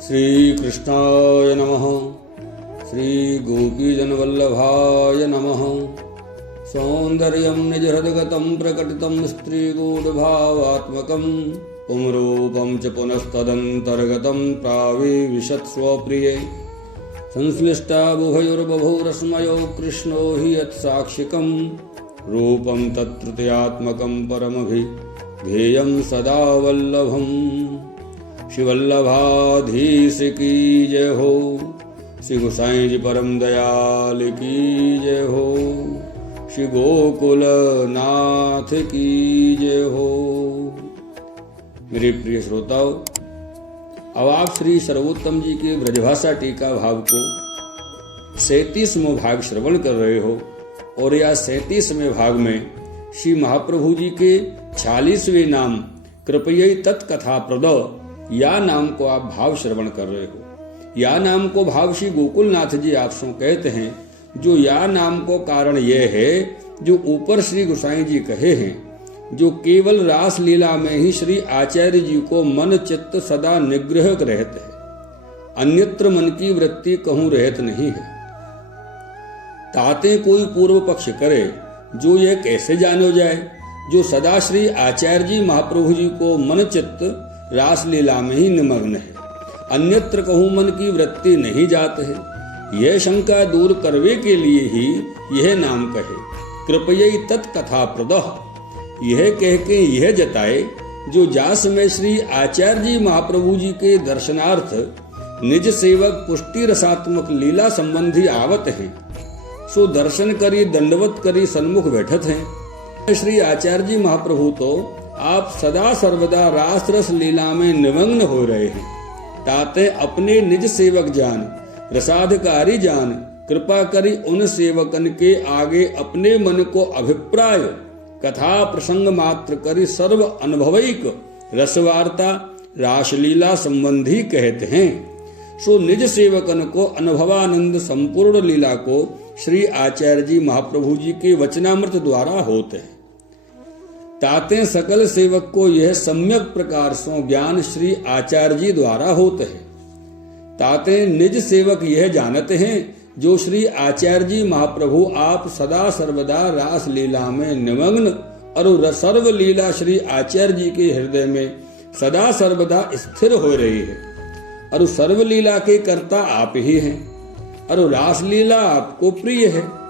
श्रीकृष्णाय नमः। श्रीगोपीजनवल्लभाय नमः। सौन्दर्यं निजहृदगतं प्रकटितं स्त्रीगूढभावात्मकं पुंरूपं च पुनस्तदन्तर्गतं प्राविशत् स्वप्रिये संश्लिष्टाबुभयोर्बभूरश्मयो कृष्णो हि यत्साक्षिकं रूपं तत्तृतीयात्मकं परमभिधेयं सदा वल्लभम्। श्री वल्लभाधीश की जय हो। श्री गोसाई जी परम दयाल की जय हो। श्री गोकुल नाथ की जय हो। मेरे प्रिय श्रोताओं, अब आप श्री सर्वोत्तम जी के ब्रजभाषा टीका भाव को 37वां भाग श्रवण कर रहे हो और यह 37वें भाग में श्री महाप्रभु जी के 46वें नाम कृपयई तत्कथा प्रद या नाम को आप भाव श्रवण कर रहे हो। या नाम को भाव श्री गोकुलनाथ जी आपसे कहते हैं। जो या नाम को कारण यह है जो ऊपर श्री गोसाई जी कहे हैं, जो केवल रास लीला में ही श्री आचार्य जी को मन चित्त सदा निग्रह रहते हैं, अन्यत्र मन की वृत्ति कहूं रहत नहीं है। ताते कोई पूर्व पक्ष करे जो यह कैसे जानो जाए जो सदा श्री आचार्य जी महाप्रभु जी को मन चित्त रास लीला में ही निमग्न है, अन्यत्र कहूं मन की वृत्ति नहीं जाते है। यह शंका दूर करवे के लिए ही यह नाम कहे कृपयई तत्कथा प्रदः। यह कह के यह जताए जो जास में श्री आचार्य जी महाप्रभु जी के दर्शनार्थ निज सेवक पुष्टि रसात्मक लीला संबंधी आवत हैं, सो दर्शन करी दंडवत करी सन्मुख बैठत हैं। श्री आचार्य जी महाप्रभु तो आप सदा सर्वदा रास रस लीला में निमग्न हो रहे हैं। ताते अपने निज सेवक जान रसाधिकारी जान कृपा करी उन सेवकन के आगे अपने मन को अभिप्राय कथा प्रसंग मात्र करी सर्व अनुभविक रसवार्ता रासलीला संबंधी कहते हैं। सो निज सेवकन को अनुभवानंद संपूर्ण लीला को श्री आचार्य जी महाप्रभु जी के वचनामृत द्वारा होते हैं। ताते सकल सेवक को यह सम्यक प्रकार से ज्ञान श्री आचार्य जी द्वारा होते हैं। ताते निज सेवक यह जानते हैं जो श्री आचार्य जी महाप्रभु आप सदा सर्वदा रास लीला में निमग्न और सर्व लीला श्री आचार्य जी के हृदय में सदा सर्वदा स्थिर हो रही है और सर्व लीला के कर्ता आप ही हैं और रास लीला आपको प्रिय है।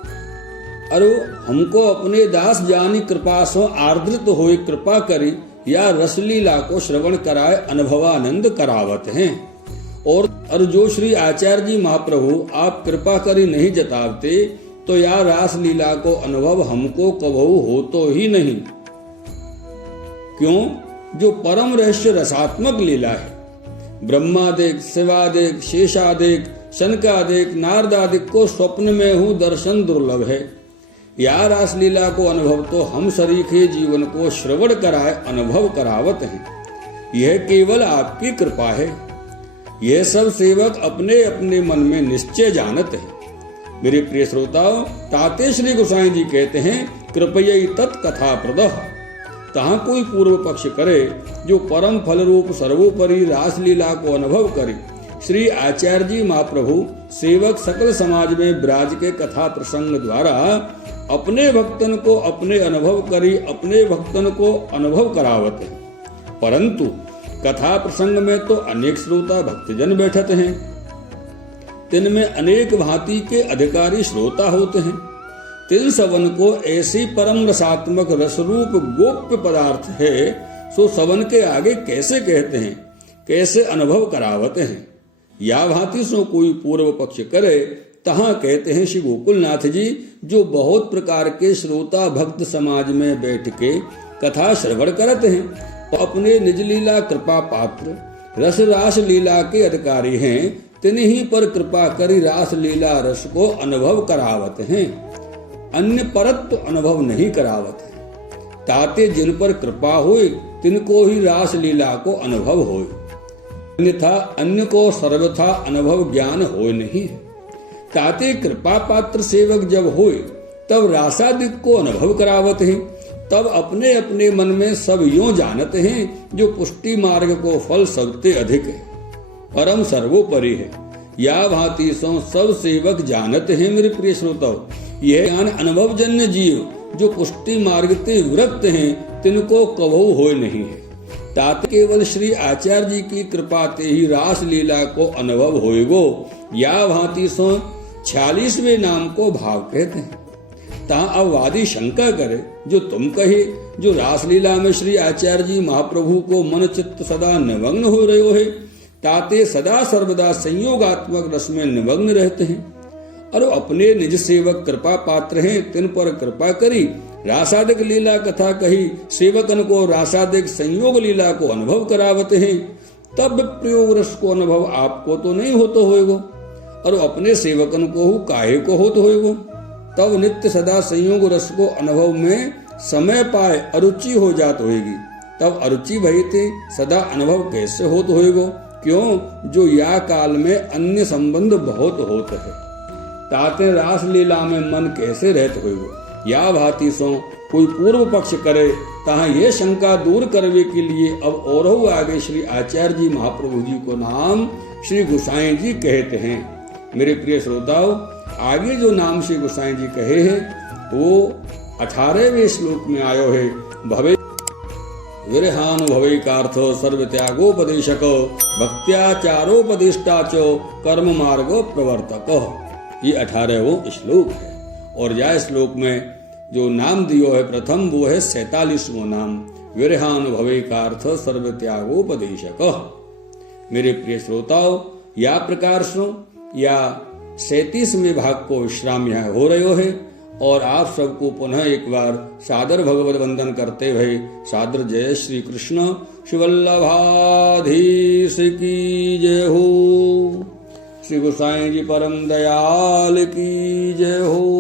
और हमको अपने दास जानी कृपा सो आर्द्रित होए कृपा करी या रसलीला को श्रवण कराए अनुभवानंद करावत हैं। और जो श्री आचार्य जी महाप्रभु आप कृपा करी नहीं जतावते तो या रास लीला को अनुभव हमको कबहू हो तो ही नहीं। क्यों? जो परम रहस्य रसात्मक लीला है, ब्रह्मादिक शिवादिक शेषादिक शनकादिक नारदादिक को स्वप्न में हूँ दर्शन दुर्लभ है। या रास लीला को अनुभव तो हम सरीखे जीवन को श्रवण कराए अनुभव करावत हैं। यह केवल आपकी कृपा है। यह सब सेवक अपने अपने मन में निश्चय जानते हैं। मेरे प्रिय श्रोताओं, ताते श्री गोसाई जी कहते हैं कृपयई तत्कथा प्रदः। तहाँ कोई पूर्व पक्ष करे जो परम फल रूप सर्वोपरि रास लीला को अनुभव करे। श्री आचार्य जी महाप्रभु सेवक सकल समाज में ब्राज के कथा प्रसंग द्वारा अपने भक्तन को अपने अनुभव करी अपने भक्तन को अनुभव करावत है। परंतु कथा प्रसंग में तो अनेक श्रोता भक्तजन बैठते हैं। तिनमें अनेक भांति के अधिकारी श्रोता होते हैं। तिन सवन को ऐसी परम रसात्मक रसरूप गोप्य पदार्थ है, सो सवन के आगे कैसे कहते हैं, कैसे अनुभव करावते हैं। या भांति सो कोई पूर्व पक्ष करे तहाँ कहते हैं श्री गोकुलनाथ जी जो बहुत प्रकार के श्रोता भक्त समाज में बैठ के कथा श्रवण करते हैं, तो अपने निज लीला कृपा पात्र रस रास लीला के अधिकारी हैं। तिन्हीं पर कृपा करी रास लीला रस को अनुभव करावत हैं, अन्य परत्व अनुभव नहीं करावत है। ताते जिन पर कृपा होए तिनको ही रास लीला को अनुभव होए, अन्यथा अन्य को सर्वथा अनुभव ज्ञान होए नहीं। ताते कृपा पात्र सेवक जब होए तब रासादिक को अनुभव करावत हैं। तब अपने अपने मन में सब यूं जानते हैं जो पुष्टि मार्ग को फल सबसे अधिक है। परम सर्वोपरि है। या भांति सो सब सेवक जानत है मेरे प्रिय श्रोताओ। यह ज्ञान अनुभव जन्य जीव जो पुष्टि मार्ग ते विरक्त हैं, तिनको कबहु होय नहीं है। तात केवल श्री आचार्य जी की कृपा ते ही रास लीला को अनुभव होएगो। या भांति सो 46वें नाम को भाव कहते हैं। ता अब वादी शंका करे, जो तुम कहे जो रासलीला में श्री आचार्य जी महाप्रभु को मन चित्त सदा निमग्न हो रहे हो है, ताते सदा सर्वदा संयोगात्मक रस में निमग्न रहते हैं और अपने निज सेवक कृपा पात्र हैं, तिन पर कृपा करी रासादिक लीला कथा कही सेवकन को रासादिक संयोग लीला को अनुभव करावते हैं। तब प्रयोग रस को अनुभव आपको तो नहीं होता होएगो और अपने सेवकन को काहे को होता होएगो। तब नित्य सदा संयोग रस को अनुभव में समय पाए अरुचि हो जात होएगी। तब अरुचि भई थे सदा अनुभव कैसे होत होएगो, क्यों जो या काल में अन्य संबंध बहुत होते है। ताते रास लीला में मन कैसे रहते होएगो। या भांति सो कोई पूर्व पक्ष करे, तहाँ ये शंका दूर करने के लिए अब और आगे श्री आचार्य जी महाप्रभु जी को नाम श्री गोसाई जी कहते हैं। मेरे प्रिय श्रोताओ, आगे जो नाम श्री गोसाई जी कहे हैं वो 18वें श्लोक में आयो है। भवे विरहानुभवैकार्थ सर्व त्यागोपदेशक भक्त्याचारोपदिष्टा च कर्म मार्गो प्रवर्तक, ये 18वां श्लोक है। और यह श्लोक में जो नाम दियो है प्रथम वो है 47वां नाम, विरहानुभवैकार्थ सर्व त्यागोपदेशक। मेरे प्रिय श्रोताओ, या प्रकार से या 37वें भाग को विश्राम यहाँ हो रहे है और आप सबको पुनः एक बार सादर भगवत वंदन करते हुए सादर जय श्री कृष्ण शिवल्लभाधीश की जय हो। श्री गोसाई जी परम दयाल की जय हो।